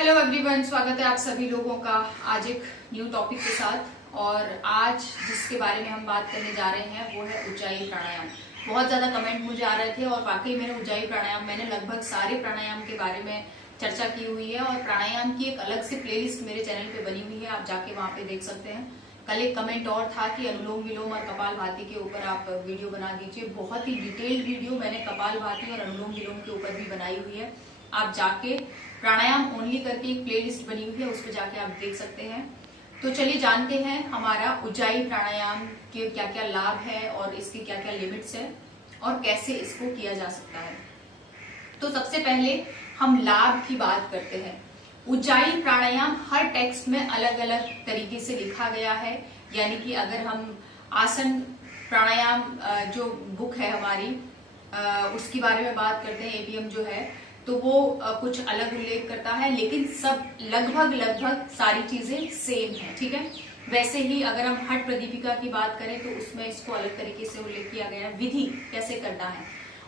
Hello everyone, स्वागत है आप सभी लोगों का आज एक न्यू टॉपिक के साथ। और आज जिसके बारे में हम बात करने जा रहे हैं वो है ऊंचाई प्राणायाम। बहुत ज्यादा कमेंट मुझे आ रहे थे और वाकई मैंने ऊंचाई प्राणायाम लगभग सारे प्राणायाम के बारे में चर्चा की हुई है और प्राणायाम की एक अलग से प्लेलिस्ट मेरे चैनल पे बनी हुई है, आप जाके वहां पे देख सकते हैं। कल एक कमेंट और था कि अनुलोम विलोम और कपालभाति के ऊपर आप वीडियो बना दीजिए। बहुत ही डिटेल्ड वीडियो मैंने कपालभाति और अनुलोम विलोम के ऊपर भी बनाई हुई है। आप जाके प्राणायाम ओनली करके एक प्लेलिस्ट बनी हुई है, उस पर जाके आप देख सकते हैं। तो चलिए जानते हैं हमारा ऊंचाई प्राणायाम के क्या क्या लाभ है और इसके क्या क्या लिमिट्स है और कैसे इसको किया जा सकता है। तो सबसे पहले हम लाभ की बात करते हैं। ऊंचाई प्राणायाम हर टेक्स्ट में अलग अलग तरीके से लिखा गया है, यानी कि अगर हम आसन प्राणायाम जो बुक है हमारी उसके बारे में बात करते हैं, एबीएम जो है, तो वो कुछ अलग उल्लेख करता है, लेकिन सब लगभग सारी चीजें सेम है। ठीक है। वैसे ही अगर हम हठ प्रदीपिका की बात करें तो उसमें इसको अलग तरीके से उल्लेख किया गया है, विधि कैसे करना है,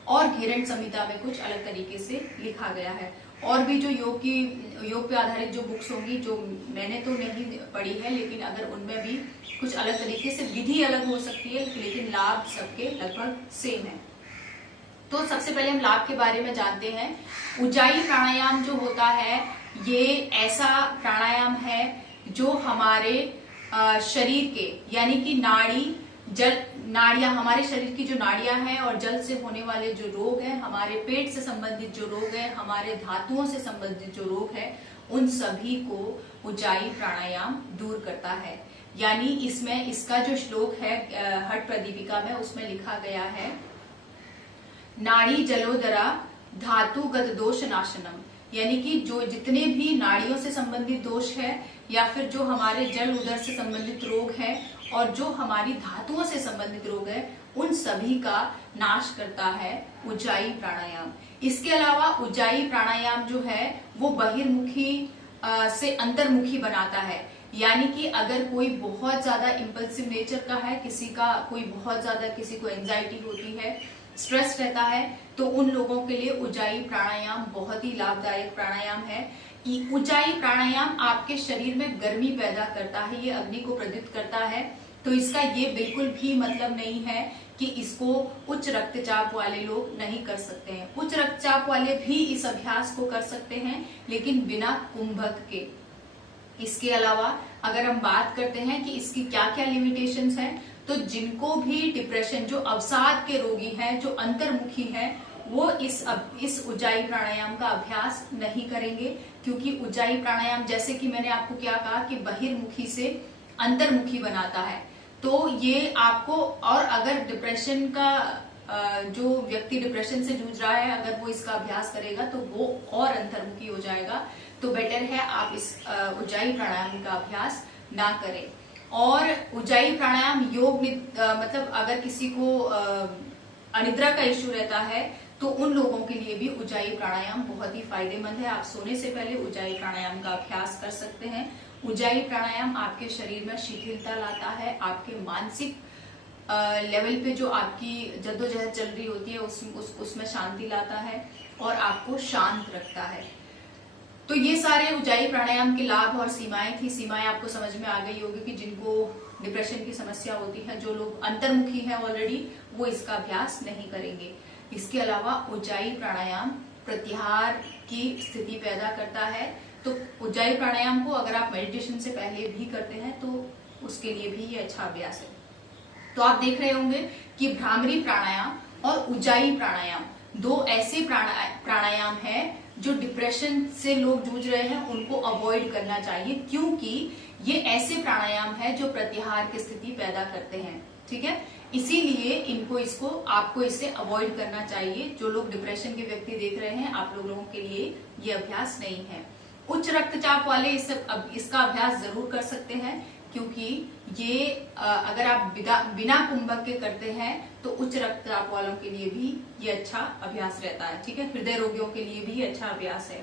और घिरण संहिता में कुछ अलग तरीके से लिखा गया है। और भी जो योग पे आधारित जो बुक्स होंगी, जो मैंने तो नहीं पढ़ी है, लेकिन अगर उनमें भी कुछ अलग तरीके से विधि अलग हो सकती है, लेकिन लाभ सबके लगभग सेम है। तो सबसे पहले हम लाभ के बारे में जानते हैं। ऊंचाई प्राणायाम जो होता है ये ऐसा प्राणायाम है जो हमारे शरीर के, यानी कि नाड़ियां, हमारे शरीर की जो नाड़ियां हैं और जल से होने वाले जो रोग हैं, हमारे पेट से संबंधित जो रोग है, हमारे धातुओं से संबंधित जो रोग है, उन सभी को ऊंचाई प्राणायाम दूर करता है। यानी इसमें इसका जो श्लोक है हठ प्रदीपिका में, उसमें लिखा गया है नाड़ी जलोदरा धातुगत दोष नाशनम, यानी कि जो जितने भी नाड़ियों से संबंधित दोष है या फिर जो हमारे जल उदर से संबंधित रोग है और जो हमारी धातुओं से संबंधित रोग है, उन सभी का नाश करता है ऊंचाई प्राणायाम। इसके अलावा ऊंचाई प्राणायाम जो है वो बहिर्मुखी से अंतर्मुखी बनाता है। यानी कि अगर कोई बहुत ज्यादा इम्पल्सिव नेचर का है, किसी का कोई बहुत ज्यादा, किसी को एंजाइटी होती है, स्ट्रेस रहता है, तो उन लोगों के लिए ऊंचाई प्राणायाम बहुत ही लाभदायक प्राणायाम है। ऊंचाई प्राणायाम आपके शरीर में गर्मी पैदा करता है, ये अग्नि को प्रदीप्त करता है। तो इसका ये बिल्कुल भी मतलब नहीं है कि इसको उच्च रक्तचाप वाले लोग नहीं कर सकते हैं। उच्च रक्तचाप वाले भी इस अभ्यास को कर सकते हैं, लेकिन बिना कुंभक के। इसके अलावा अगर हम बात करते हैं कि इसकी क्या क्या लिमिटेशंस हैं, तो जिनको भी डिप्रेशन, जो अवसाद के रोगी हैं, जो अंतर्मुखी हैं, वो इस ऊंचाई प्राणायाम का अभ्यास नहीं करेंगे, क्योंकि ऊंचाई प्राणायाम, जैसे कि मैंने आपको क्या कहा, कि बहिर्मुखी से अंतर्मुखी बनाता है। तो ये आपको, और अगर डिप्रेशन का जो व्यक्ति डिप्रेशन से जूझ रहा है, अगर वो इसका अभ्यास करेगा तो वो और अंतर्मुखी हो जाएगा। तो बेटर है आप इस ऊंचाई प्राणायाम का अभ्यास ना करें। और ऊंचाई प्राणायाम योग मतलब अगर किसी को अनिद्रा का इश्यू रहता है तो उन लोगों के लिए भी ऊंचाई प्राणायाम बहुत ही फायदेमंद है। आप सोने से पहले ऊंचाई प्राणायाम का अभ्यास कर सकते हैं। ऊंचाई प्राणायाम आपके शरीर में शिथिलता लाता है, आपके मानसिक लेवल पे जो आपकी जद्दोजहद चल रही होती है उसमें शांति लाता है और आपको शांत रखता है। तो ये सारे ऊंचाई प्राणायाम के लाभ और सीमाएं थी। सीमाएं आपको समझ में आ गई होगी कि जिनको डिप्रेशन की समस्या होती है, जो लोग अंतर्मुखी हैं ऑलरेडी, वो इसका अभ्यास नहीं करेंगे। इसके अलावा ऊंचाई प्राणायाम प्रत्याहार की स्थिति पैदा करता है। तो ऊंचाई प्राणायाम को अगर आप मेडिटेशन से पहले भी करते हैं तो उसके लिए भी ये अच्छा अभ्यास है। तो आप देख रहे होंगे कि भ्रामरी प्राणायाम और ऊंचाई प्राणायाम दो ऐसे प्राणायाम है जो डिप्रेशन से लोग जूझ रहे हैं उनको अवॉइड करना चाहिए, क्योंकि ये ऐसे प्राणायाम है जो प्रत्याहार की स्थिति पैदा करते हैं। ठीक है, इसीलिए आपको इससे अवॉइड करना चाहिए। जो लोग डिप्रेशन के व्यक्ति देख रहे हैं, आप लोगों के लिए ये अभ्यास नहीं है। उच्च रक्तचाप वाले इसका अभ्यास जरूर कर सकते हैं, क्योंकि ये अगर आप बिना कुंभक के करते हैं तो उच्च रक्तचाप वालों के लिए भी ये अच्छा अभ्यास रहता है। ठीक है, हृदय रोगियों के लिए भी अच्छा अभ्यास है।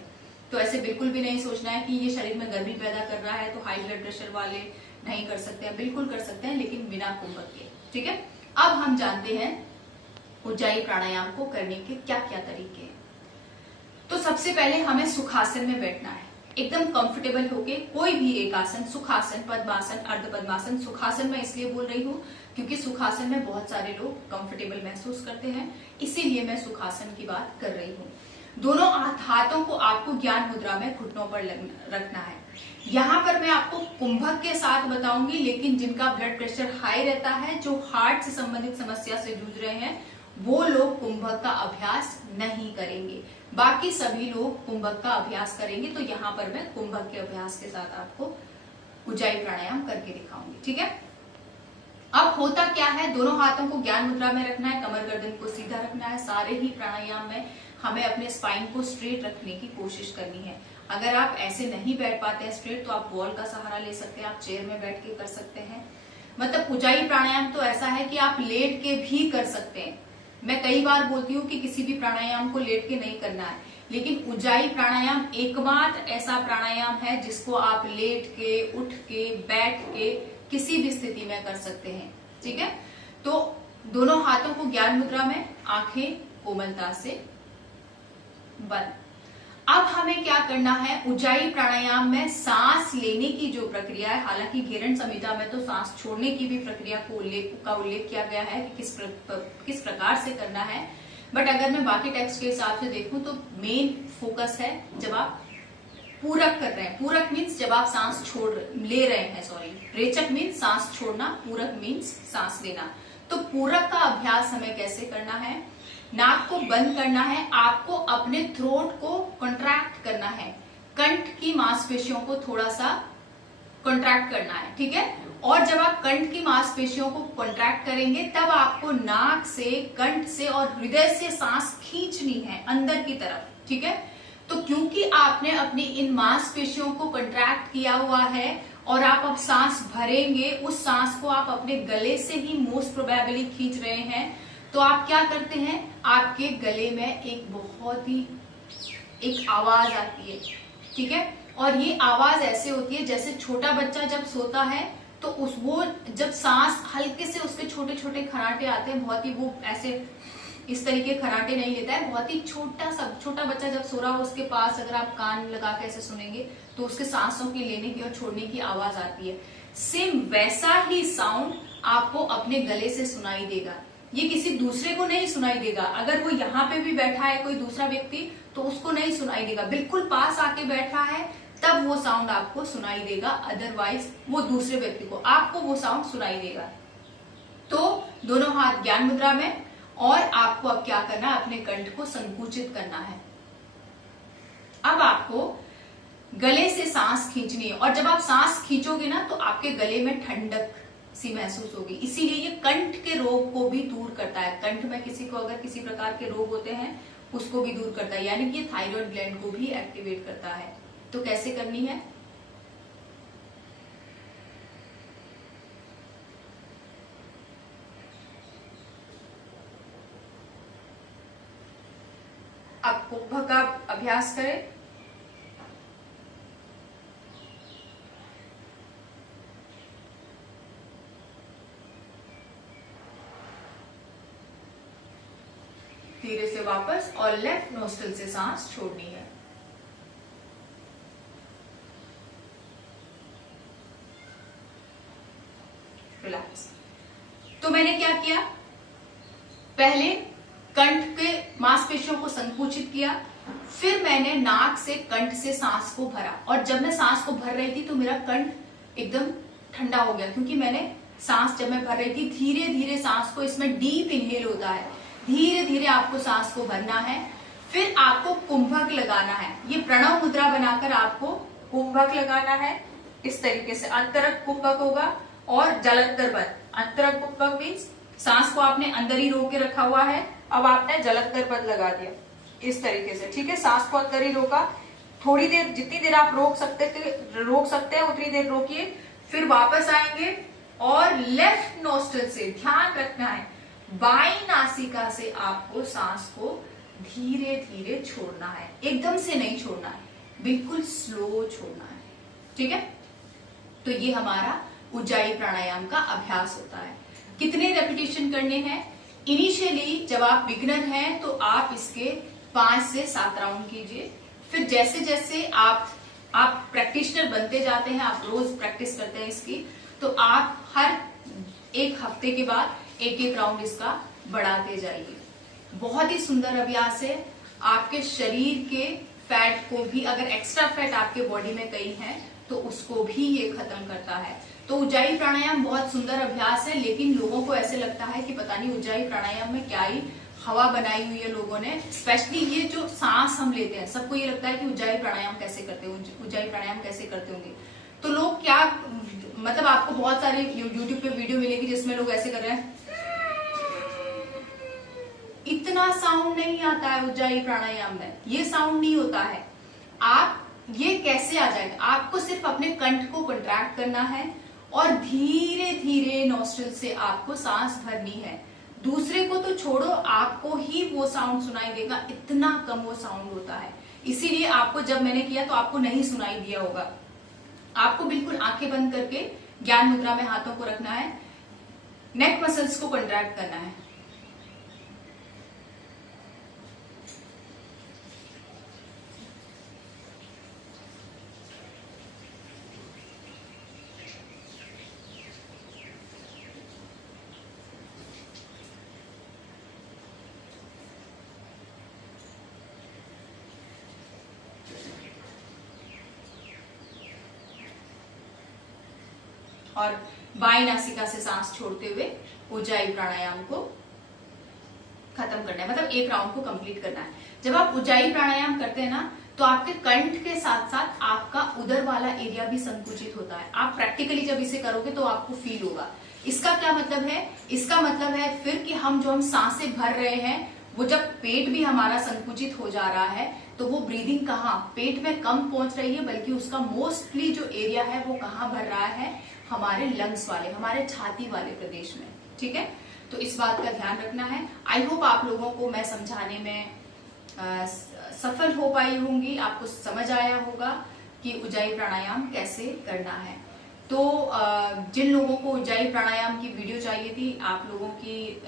तो ऐसे बिल्कुल भी नहीं सोचना है कि ये शरीर में गर्मी पैदा कर रहा है तो हाई ब्लड प्रेशर वाले नहीं कर सकते हैं। बिल्कुल कर सकते हैं, लेकिन बिना कुंभक के। ठीक है, अब हम जानते हैं ऊंचाई प्राणायाम को करने के क्या क्या तरीके हैं। तो सबसे पहले हमें सुखासन में बैठना है। एकदम कंफर्टेबल होके कोई भी एक आसन, सुखासन, पद्मासन, अर्ध पद्मासन, सुखासन मैं इसलिए बोल रही हूँ क्योंकि सुखासन में बहुत सारे लोग कंफर्टेबल महसूस करते हैं, इसीलिए मैं सुखासन की बात कर रही हूँ। दोनों हाथों को आपको ज्ञान मुद्रा में घुटनों पर रखना है। यहाँ पर मैं आपको कुंभक के साथ बताऊंगी, लेकिन जिनका ब्लड प्रेशर हाई रहता है, जो हार्ट से संबंधित समस्या से जूझ रहे हैं, वो लोग कुंभक का अभ्यास नहीं करेंगे। बाकी सभी लोग कुंभक का अभ्यास करेंगे। तो यहाँ पर मैं कुंभक के अभ्यास के साथ आपको उज्जाई प्राणायाम करके दिखाऊंगी, ठीक है। अब होता क्या है, दोनों हाथों को ज्ञान मुद्रा में रखना है, कमर गर्दन को सीधा रखना है। सारे ही प्राणायाम में हमें अपने स्पाइन को स्ट्रेट रखने की कोशिश करनी है। अगर आप ऐसे नहीं बैठ पाते हैं स्ट्रेट, तो आप वॉल का सहारा ले सकते हैं, आप चेयर में बैठ के कर सकते हैं। मतलब उज्जाई प्राणायाम तो ऐसा है कि आप लेट के भी कर सकते हैं। मैं कई बार बोलती हूँ कि किसी भी प्राणायाम को लेट के नहीं करना है, लेकिन उज्जाई प्राणायाम एकमात्र ऐसा प्राणायाम है जिसको आप लेट के, उठ के, बैठ के किसी भी स्थिति में कर सकते हैं, ठीक है। तो दोनों हाथों को ज्ञान मुद्रा में, आंखें कोमलता से बंद। अब हमें क्या करना है, उज्जाई प्राणायाम में सांस लेने की जो प्रक्रिया है, हालांकि घेरन संहिता में तो सांस छोड़ने की भी प्रक्रिया का उल्लेख किया गया है कि किस प्रकार से करना है, बट अगर मैं बाकी टेक्स्ट के हिसाब से देखूं तो मेन फोकस है जब आप पूरक कर रहे हैं। पूरक मीन्स जब आप सांस ले रहे हैं, सॉरी, रेचक मीन्स सांस छोड़ना, पूरक मीन्स सांस लेना। तो पूरक का अभ्यास हमें कैसे करना है, नाक को बंद करना है, आपको अपने थ्रोट को कॉन्ट्रैक्ट करना है, कंठ की मांसपेशियों को थोड़ा सा कॉन्ट्रैक्ट करना है, ठीक है। और जब आप कंठ की मांसपेशियों को कॉन्ट्रैक्ट करेंगे, तब आपको नाक से, कंठ से और हृदय से सांस खींचनी है अंदर की तरफ, ठीक है। तो क्योंकि आपने अपनी इन मांसपेशियों को कॉन्ट्रैक्ट किया हुआ है और आप अब सांस भरेंगे, उस सांस को आप अपने गले से ही मोस्ट प्रोबेबली खींच रहे हैं, तो आप क्या करते हैं, आपके गले में एक आवाज आती है, ठीक है। और ये आवाज ऐसे होती है जैसे छोटा बच्चा जब सोता है तो वो जब सांस हल्के से उसके छोटे छोटे खराटे आते हैं, बहुत ही वो ऐसे इस तरीके खराटे नहीं लेता है, बहुत ही छोटा बच्चा जब सो रहा हो उसके पास अगर आप कान लगा के ऐसे सुनेंगे तो उसके सांसों की लेने की और छोड़ने की आवाज आती है। सेम वैसा ही साउंड आपको अपने गले से सुनाई देगा। ये किसी दूसरे को नहीं सुनाई देगा। अगर वो यहाँ पे भी बैठा है कोई दूसरा व्यक्ति तो उसको नहीं सुनाई देगा, बिल्कुल पास आके बैठा है तब वो साउंड आपको सुनाई देगा, अदरवाइज वो दूसरे व्यक्ति को, आपको वो साउंड सुनाई देगा। तो दोनों हाथ ज्ञान मुद्रा में, और आपको अब क्या करना है, अपने कंठ को संकुचित करना है। अब आपको गले से सांस खींचनी है, और जब आप सांस खींचोगे ना तो आपके गले में ठंडक सी महसूस होगी। इसीलिए ये कंठ के रोग को भी दूर करता है। कंठ में किसी को अगर किसी प्रकार के रोग होते हैं उसको भी दूर करता है, यानी कि ये थायराइड ग्लैंड को भी एक्टिवेट करता है। तो कैसे करनी है, आप कुंभ का अभ्यास करें। धीरे से वापस, और लेफ्ट नोस्ट्रिल से सांस छोड़नी है। रिलैक्स। तो मैंने क्या किया, पहले कंठ के मांसपेशियों को संकुचित किया, फिर मैंने नाक से कंठ से सांस को भरा, और जब मैं सांस को भर रही थी तो मेरा कंठ एकदम ठंडा हो गया, क्योंकि मैंने सांस जब मैं भर रही थी, धीरे धीरे सांस को, इसमें डीप इनहेल होता है, धीरे धीरे आपको सांस को भरना है। फिर आपको कुंभक लगाना है, ये प्रणव मुद्रा बनाकर आपको कुंभक लगाना है। इस तरीके से अंतरक कुंभक होगा और जलंधर बंद। अंतरक कुंभक मीन्स सांस को आपने अंदर ही रोक के रखा हुआ है, अब आपने जलंधर बंद लगा दिया इस तरीके से, ठीक है। सांस को अंदर ही रोका, थोड़ी देर, जितनी देर आप रोक सकते हैं उतनी देर रोकिए, फिर वापस आएंगे और लेफ्ट नोस्ट्रिल से, ध्यान रखना है, बाईं नासिका से आपको सांस को धीरे धीरे छोड़ना है, एकदम से नहीं छोड़ना है, बिल्कुल स्लो छोड़ना है, ठीक है। तो ये हमारा उज्जाई प्राणायाम का अभ्यास होता है। कितने रेपिटेशन करने हैं, इनिशियली जब आप बिगिनर हैं तो आप इसके 5 से 7 राउंड कीजिए, फिर जैसे जैसे आप आप प्रैक्टिशनर बनते जाते हैं, आप रोज प्रैक्टिस करते हैं इसकी, तो आप हर एक हफ्ते के बाद एक एक राउंड इसका बढ़ाते जाइए। बहुत ही सुंदर अभ्यास है। आपके शरीर के फैट को भी, अगर एक्स्ट्रा फैट आपके बॉडी में कहीं है तो उसको भी ये खत्म करता है। तो उज्जाई प्राणायाम बहुत सुंदर अभ्यास है, लेकिन लोगों को ऐसे लगता है कि पता नहीं उज्जाई प्राणायाम में क्या ही हवा बनाई हुई है लोगों ने। स्पेशली ये जो सांस हम लेते हैं, सबको ये लगता है कि उज्जाई प्राणायाम कैसे करते होंगे, उज्जाई प्राणायाम कैसे करते होंगे। तो लोग क्या, मतलब आपको बहुत सारे यूट्यूब पे वीडियो मिलेगी जिसमें लोग ऐसे कर रहे हैं, इतना साउंड नहीं आता है उज्जाई प्राणायाम में, ये साउंड नहीं होता है। आप ये कैसे आ जाएगा, आपको सिर्फ अपने कंठ को कंट्रैक्ट करना है और धीरे धीरे नॉस्ट्रिल से आपको सांस भरनी है। दूसरे को तो छोड़ो, आपको ही वो साउंड सुनाई देगा, इतना कम वो साउंड होता है। इसीलिए आपको जब मैंने किया तो आपको नहीं सुनाई दिया होगा। आपको बिल्कुल आंखें बंद करके ज्ञान मुद्रा में हाथों को रखना है, नेक मसल्स को कंट्रैक्ट करना है। और बाएं नासिका से सांस छोड़ते हुए उज्जाई प्राणायाम को खत्म करना है, मतलब एक राउंड को कंप्लीट करना है। जब आप उज्जाई प्राणायाम करते हैं ना, तो आपके कंठ के साथ साथ आपका उदर वाला एरिया भी संकुचित होता है। आप प्रैक्टिकली जब इसे करोगे तो आपको फील होगा। इसका क्या मतलब है, इसका मतलब है फिर कि हम सांसें भर रहे हैं, वो जब पेट भी हमारा संकुचित हो जा रहा है तो वो ब्रीदिंग कहाँ पेट में कम पहुंच रही है, बल्कि उसका मोस्टली जो एरिया है वो कहाँ भर रहा है, हमारे लंग्स वाले, हमारे छाती वाले प्रदेश में। ठीक है, तो इस बात का ध्यान रखना है। आई होप आप लोगों को मैं समझाने में सफल हो पाई होंगी, आपको समझ आया होगा कि उज्जाई प्राणायाम कैसे करना है। तो जिन लोगों को उज्जाई प्राणायाम की वीडियो चाहिए थी, आप लोगों की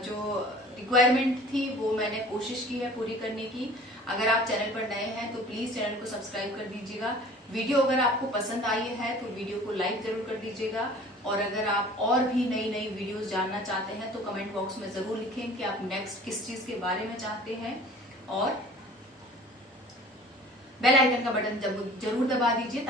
जो रिक्वायरमेंट थी वो मैंने कोशिश की है पूरी करने की। अगर आप चैनल पर नए हैं तो प्लीज चैनल को सब्सक्राइब कर दीजिएगा। वीडियो अगर आपको पसंद आई है तो वीडियो को लाइक जरूर कर दीजिएगा। और अगर आप और भी नई नई वीडियोस जानना चाहते हैं तो कमेंट बॉक्स में जरूर लिखें कि आप नेक्स्ट किस चीज के बारे में चाहते हैं, और बेल आइकन का बटन जरूर दबा दीजिए।